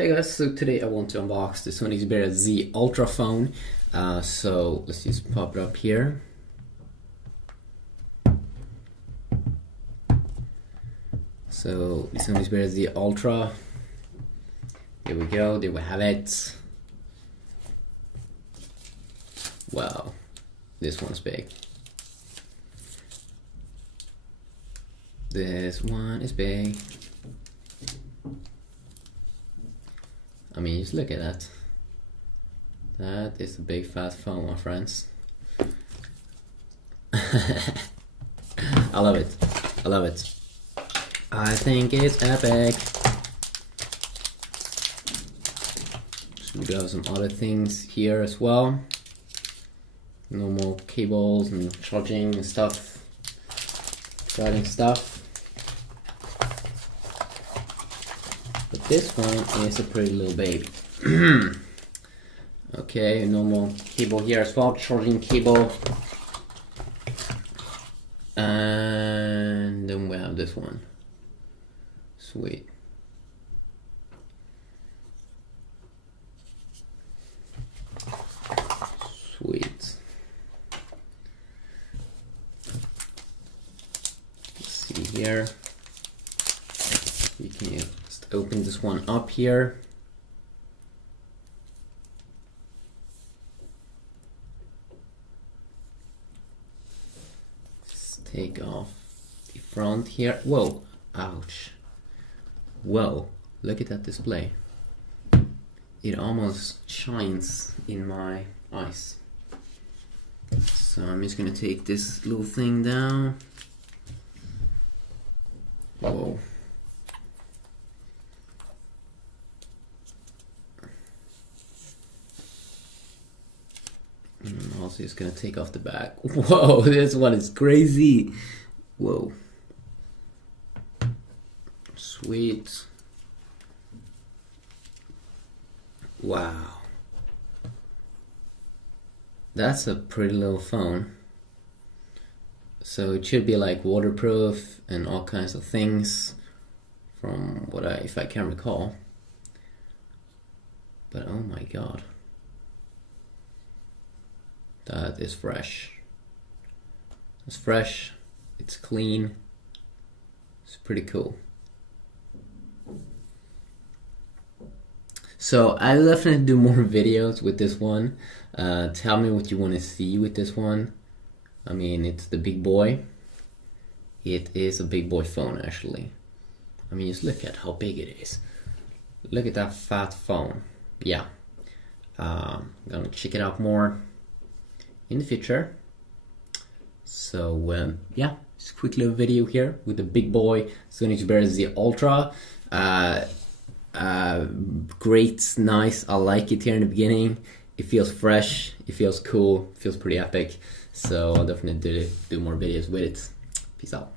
Hey guys, so today I want to unbox the Sony Xperia Z Ultra phone. So let's just pop it up here. So the Sony Xperia Z Ultra. Here we go, there we have it. Wow, this one's big. This one is big. I mean, just look at that. That is a big fat phone, my friends. I love it. I love it. I think it's epic. So we got some other things here as well. Normal cables and charging and stuff. Charging stuff. But this one is a pretty little baby. Okay, normal cable here as well, charging cable. And then we have this one. Sweet. Sweet. Let's see here. You can just open this one up here. Just take off the front here. Whoa, ouch. Whoa, look at that display. It almost shines in my eyes. So I'm just gonna take this little thing down. Whoa. And I'm also just gonna take off the back. Whoa, this one is crazy. Whoa. Sweet. Wow. That's a pretty little phone. So it should be like waterproof and all kinds of things from what if I can recall. But oh my god. That is fresh. It's fresh, it's clean, it's pretty cool. So I'll definitely do more videos with this one. Tell me what you want to see with this one. I mean, it's the big boy. It is a big boy phone actually. I mean, just look at how big it is. Look at that fat phone. Yeah. I'm gonna check it out more in the future. So yeah, just a quick little video here with the big boy Sony Xperia Z Ultra. Great, nice. I like it here in the beginning. It feels fresh, it feels cool, it feels pretty epic. So I'll definitely do more videos with it. Peace out.